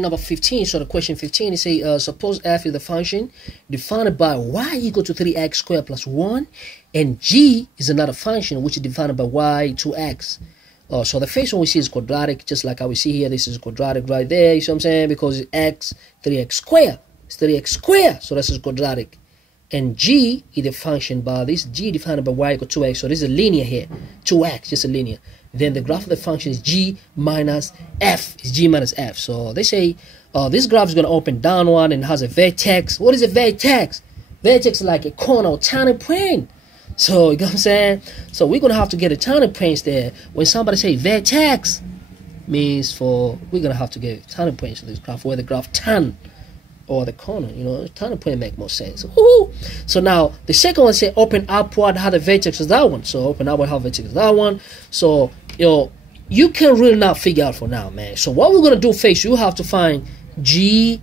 Number 15, so the question 15 is say, suppose f is the function defined by y equal to 3x squared plus 1, and g is another function which is defined by y 2x. So the first one we see is quadratic, just like how we see here. This is quadratic right there, you see what I'm saying? Because it's x, 3x squared. It's 3x squared, so this is quadratic. And g is the function by this g defined by y equal to 2x. So this is a linear here, 2x, just a linear. Then the graph of the function is g minus f. It's g minus f. So they say this graph is going to open downward and has a vertex. What is a vertex? Vertex is like a corner or tiny point. So you know what I'm saying? So we're going to have to get a tiny points there. When somebody say vertex, means we're going to have to get tiny points for this graph, where the graph tan or the corner, you know, tiny point make more sense. Woo! So now the second one say open upward, how the vertex is that one. So open upward, how vertex is that one. So you can really not figure out for now, man. So what we're gonna do first, you have to find g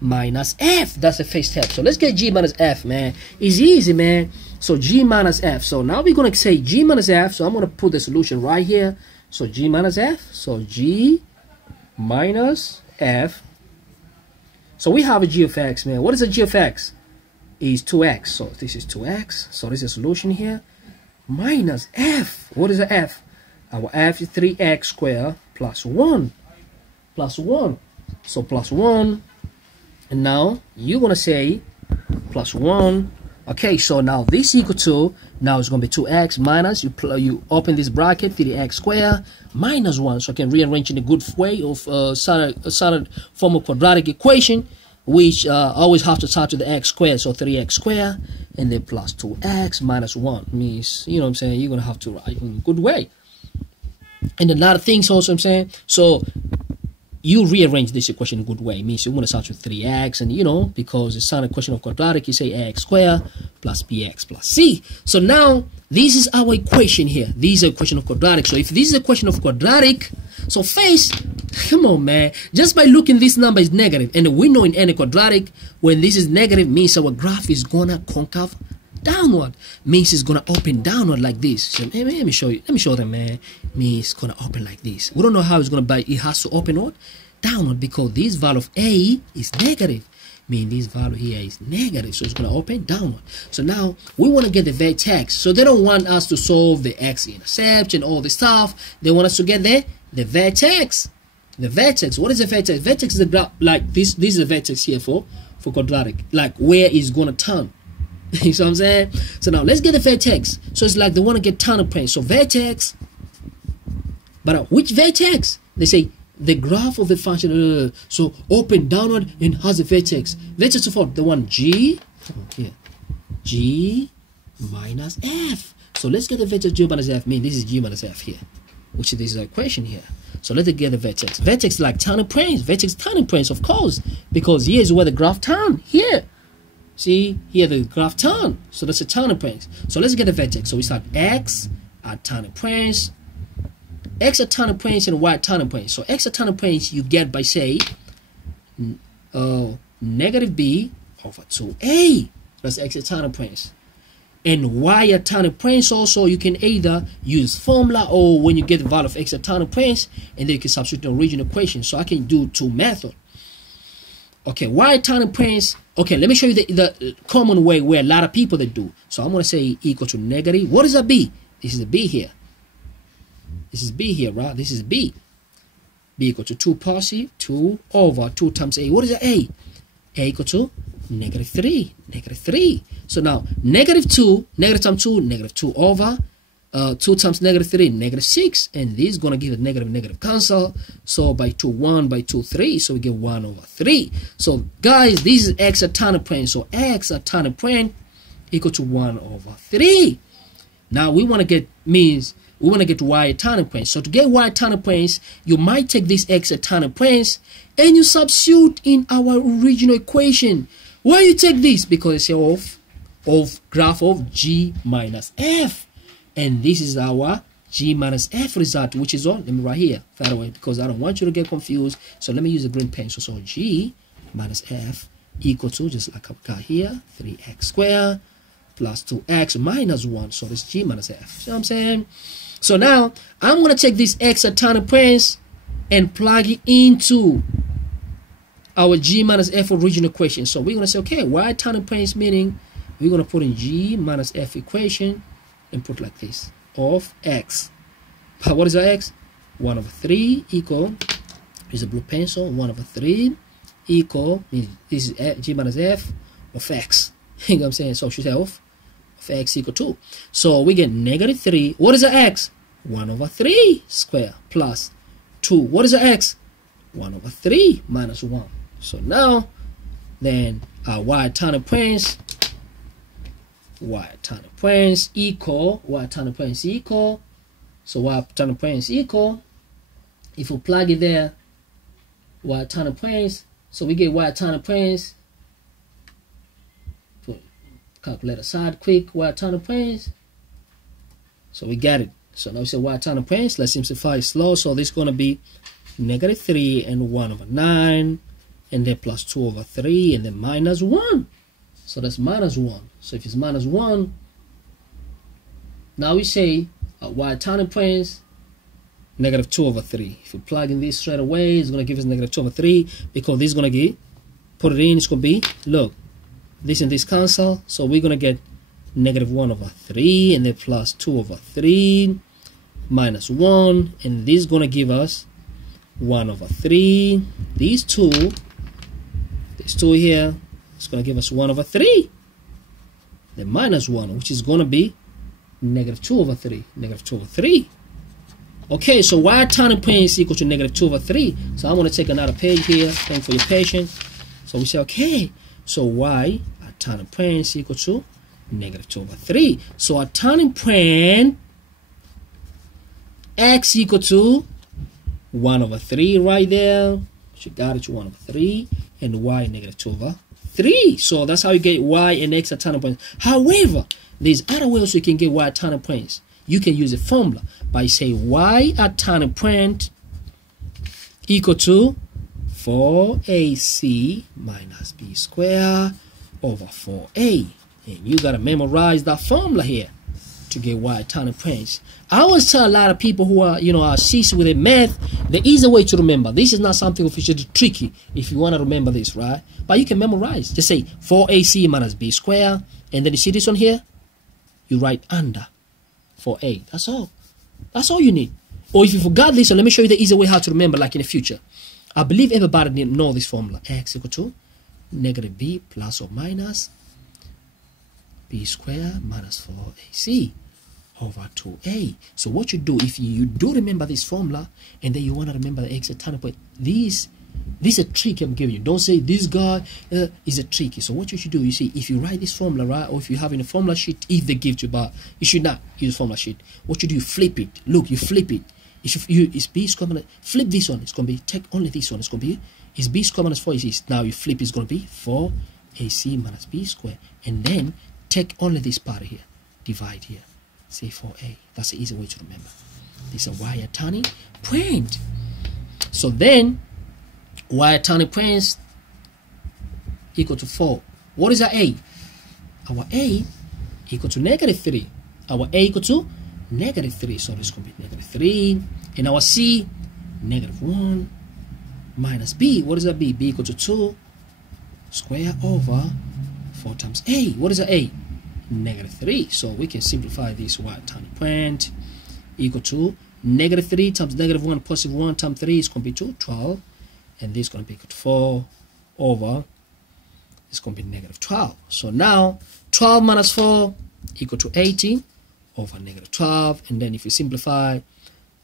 minus f. That's the first step. So let's get g minus f, man. It's easy, man. So g minus f. So now we're gonna say g minus f. So I'm gonna put the solution right here. So g minus f. So g minus f. So we have a g of x, man. What is a g of x? Is 2x. So this is 2x. So this is a solution here. Minus f. What is the f? Our f is 3x squared plus 1. Plus 1. So plus 1. And now you're going to say plus 1. Okay, so now this equal to, now it's going to be 2x minus, you open this bracket, 3x squared minus 1. So I can rearrange in a good way of standard form of quadratic equation, which always have to start with the x squared. So 3x squared and then plus 2x minus 1 means, you know what I'm saying, you're going to have to write in a good way. And a lot of things also, I'm saying, so you rearrange this equation in a good way. It means you want to start with 3x, and you know, because it's not a question of quadratic, you say x squared plus bx plus c. So now this is our equation here. This is a question of quadratic. So if this is a question of quadratic, so first, come on, man, just by looking, this number is negative, and we know in any quadratic, when this is negative, means our graph is gonna concave downward, means it's gonna open downward like this. So let me show you. Let me show them, man. Means it's gonna open like this. We don't know how it's gonna, but it has to open what? Downward, because this value of a is negative. Mean this value here is negative, so it's gonna open downward. So now we want to get the vertex. So they don't want us to solve the x-intercept and all this stuff. They want us to get the vertex. The vertex. What is the vertex? Vertex is a graph like this. This is a vertex here for quadratic, like where it's gonna turn. You see what I'm saying? So now let's get the vertex. So it's like they want to get tangent points. So vertex, but which vertex? They say the graph of the function. So open downward and has a vertex. Vertex of what? The one g. Here, g minus f. So let's get the vertex g minus f. Mean this is g minus f here, which is this equation here. So let's get the vertex. Vertex is like tangent points. Vertex tangent points, of course, because here is where the graph turn here. See, here the graph turn. So that's a tangent point. So let's get the vertex. So we start x at tangent points. X at tangent points and y at tangent points. So x at tangent points you get by, say, negative b over 2a. That's x at tangent points. And y at tangent points also, you can either use formula, or when you get the value of x at tangent points, and then you can substitute the original equation. So I can do two methods. Okay, y at tangent points. Okay, let me show you the common way where a lot of people they do. So I'm going to say equal to negative. What is a b? This is a b here. This is b here, right? This is b. B equal to 2 positive, 2 over 2 times a. What is a? A equal to negative 3. Negative 3. So now, negative 2, negative times 2, negative 2 over 2 times negative 3, negative 6. And this is going to give a negative cancel. So by 2, 1, by 2, 3. So we get 1 over 3. So guys, this is x at tangent point. So x at tangent point equal to 1 over 3. Now we want to get, means we want to get y at tangent points. So to get y at tangent points, you might take this x at tangent points and you substitute in our original equation. Why you take this? Because it's of graph of g minus f. And this is our g minus f result, which is on, let me write here, by the way, because I don't want you to get confused. So let me use a green pencil. So g minus f equal to, just like I've got here, 3x squared plus 2x minus 1. So this g minus f. See what I'm saying? So now I'm going to take this x at tangent points and plug it into our G minus F original equation. So we're going to say, okay, y turning points, meaning we're going to put in G minus F equation and put like this of X. But what is our X? 1 over 3 equal, here's a blue pencil, 1 over 3 equal, this is G minus F of X. You know what I'm saying? So should say of X equal 2. So we get negative 3. What is our X? 1 over 3 square plus 2. What is our X? 1 over 3 minus 1. So now, then our y turning points equal, so y turning points equal, if we plug it there, y turning points, so we get y turning points, put calculator side quick, y turning points, so we got it. So now we say y turning points, let's simplify it slow, so this is going to be negative 3 and 1 over 9, and then plus 2 over 3, and then minus 1. So that's minus 1. So if it's minus 1, now we say y turning points, negative 2 over 3. If you plug in this straight away, it's going to give us negative 2 over 3, because this is going to get, put it in, it's going to be, look, this and this cancel, so we're going to get negative 1 over 3, and then plus 2 over 3, minus 1, and this is going to give us 1 over 3. These two here, it's going to give us 1 over 3. Then minus 1, which is going to be negative 2 over 3. Negative 2 over 3. Okay, so y turning points equal to negative 2 over 3. So I'm going to take another page here. Thanks for your patience. So we say, okay, so y turning points equal to negative 2 over 3. So our turning point x equal to 1 over 3 right there. You got it to 1 over 3, and y negative 2 over 3. So that's how you get y and x at turning points. However, there's other ways you can get y at turning points. You can use a formula by saying y at turning point equal to 4ac minus b squared over 4a. And you gotta memorize that formula here to get y at turning points. I always tell a lot of people who are, are ceased with the math, the easy way to remember. This is not something officially tricky if you want to remember this, right? But you can memorize. Just say 4ac minus b squared, and then you see this one here, you write under 4a. That's all. That's all you need. Or if you forgot this, so let me show you the easy way how to remember, like in the future. I believe everybody didn't know this formula. X equal to negative b plus or minus b squared minus 4ac over 2a. So what you do, if you do remember this formula, and then you want to remember the x at turning point, this is a trick I'm giving you. Don't say this guy is a tricky. So what you should do, you see, if you write this formula, right, or if you have in a formula sheet, if they give you, but you should not use formula sheet. What you do, you flip it. Look, you flip it. It's b squared, flip this one. It's going to be, take only this one. It's going to be, is b squared minus 4ac. Now you flip, it's going to be 4ac minus b squared. And then take only this part here. Divide here. Say 4a. That's the easy way to remember. This is a y at turning point. So then, y at turning points equal to 4. What is our a? Our a equal to negative 3. Our a equal to negative 3. So this is going to be negative 3. And our c, negative 1 minus b. What is our b? b equal to 2 square over 4 times a. What is our a? Negative 3. So we can simplify this y at turning point equal to negative 3 times negative 1 positive 1 times 3 is going to be 2, 12. And this is going to be equal to 4 over, it's going to be negative 12. So now 12 minus 4 equal to 80 over negative 12. And then if you simplify,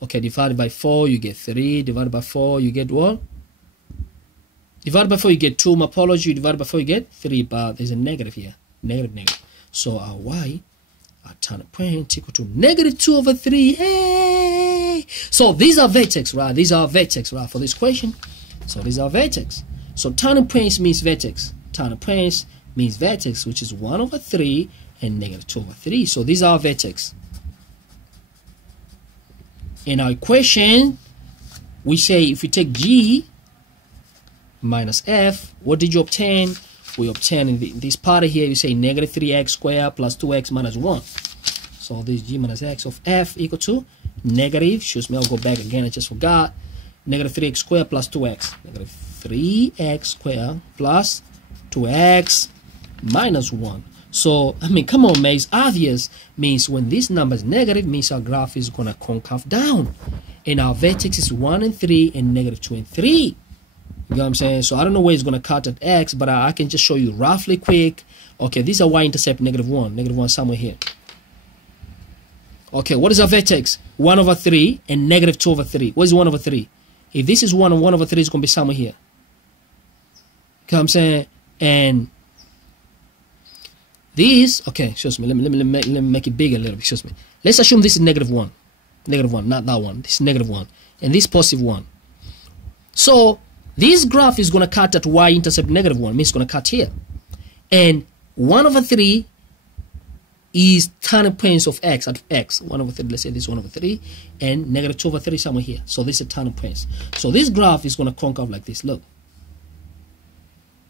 okay, divided by 4 you get 3, divided by 4 you get what? Divided by 4 you get 2, my apology, divided by 4 you get 3, but there's a negative here, negative. So our y at turning point equal to negative 2 over 3. Hey! So these are vertex, right? These are vertex, right, for this question. So these are vertex. So turning points means vertex. Turning points means vertex, which is 1 over 3 and negative 2 over 3. So these are vertex. In our equation, we say if we take G minus F, what did you obtain? We obtain in this part here, you say negative 3x squared plus 2x minus 1. So this G minus X of F equal to negative, excuse me, I'll go back again, I just forgot. Negative 3x squared plus 2x. Negative 3x squared plus 2x minus 1. So, I mean, come on, man, it's obvious. Means when this number is negative, means our graph is going to concave down. And our vertex is 1 and 3 and negative 2 and 3. You know what I'm saying? So I don't know where it's going to cut at x, but I can just show you roughly quick. Okay, this is a y-intercept negative 1. Negative 1 somewhere here. Okay, what is our vertex? 1 over 3 and negative 2 over 3. What is 1 over 3? If this is 1 and 1 over 3 is going to be somewhere here. You know what I'm saying? And this, okay, excuse me, let me make it bigger a little bit, excuse me. Let's assume this is negative 1. Negative 1, not that one. This is negative 1. And this positive 1. So, this graph is going to cut at y-intercept negative 1. Means it's going to cut here. And 1 over 3 is turning points of x at x. 1 over 3, let's say this 1 over 3. And negative 2 over 3 somewhere here. So, this is turning points. So, this graph is going to concave like this. Look.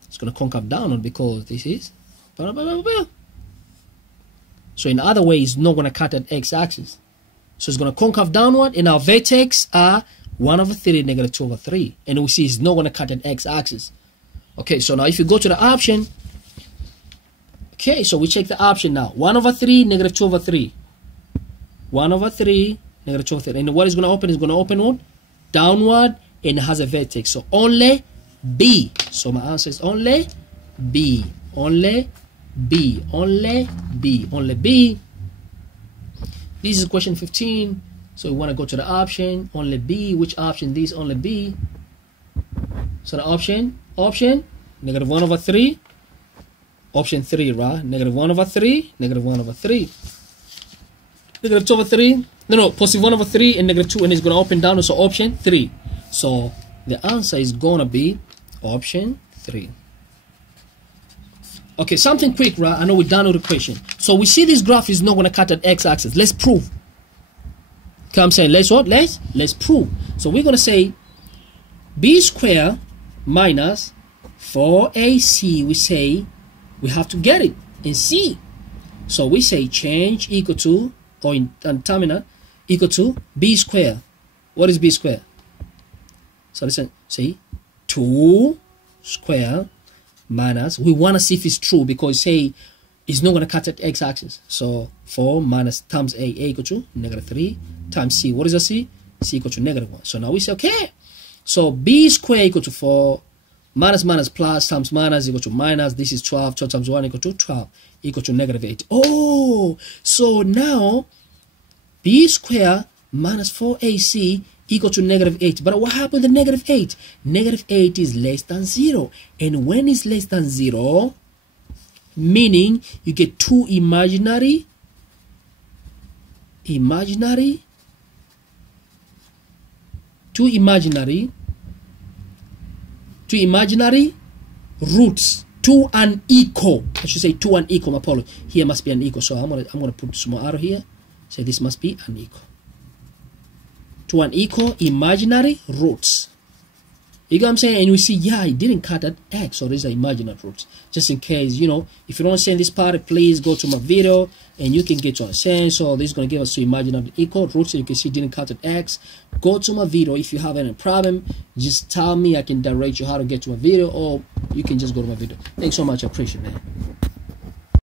It's going to concave downward because this is... So, in other way, it's not going to cut at x-axis. So it's going to concave downward, and our vertex are 1 over 3, negative 2 over 3. And we see it's not going to cut at x-axis. Okay, so now if you go to the option, okay, so we check the option now. 1 over 3, negative 2 over 3. 1 over 3, negative 2 over 3. And what is going to open is going to open what? Downward, and it has a vertex. So only B. So my answer is only B. Only B. Only B. Only B. This is question 15, so we want to go to the option, only B. Which option? This only B. So the option, negative 1 over 3, option 3, right? Negative 1 over 3, negative 1 over 3. Negative 2 over 3, no, positive 1 over 3 and negative 2, and it's going to open down, so option 3. So the answer is going to be option 3. Okay, something quick, right? I know we're done with the question. So we see this graph is not going to cut at x-axis. Let's prove. Okay, I'm saying let's what? Let's prove. So we're going to say b squared minus 4ac. We say we have to get it in C. So we say change equal to, or in terminal, equal to b squared. What is b squared? So listen, see, 2 squared minus, we want to see if it's true because say it's not going to cut at x-axis. So 4 minus times a equal to negative 3 times c. What is the c? C equal to negative 1. So now we say, okay, so b squared equal to 4 minus minus plus times minus equal to minus. This is 12. 12 times 1 equal to 12 equal to negative 8. Oh, so now b squared minus 4ac equal to negative 8. But what happened to negative 8? Negative 8 is less than 0. And when it's less than 0, meaning you get two imaginary roots. Two unequal. I should say two unequal. My apologies. Here must be unequal. So I'm gonna put small arrow here. So this must be unequal. Two unequal imaginary roots. You know what I'm saying? And we see, yeah, it didn't cut at x, so these are imaginary roots. Just in case, you know, if you don't understand this part, please go to my video and you can get to understand. So this is going to give us two imaginary equal roots. So you can see it didn't cut at x. Go to my video. If you have any problem, just tell me. I can direct you how to get to my video, or you can just go to my video. Thanks so much. I appreciate it, man.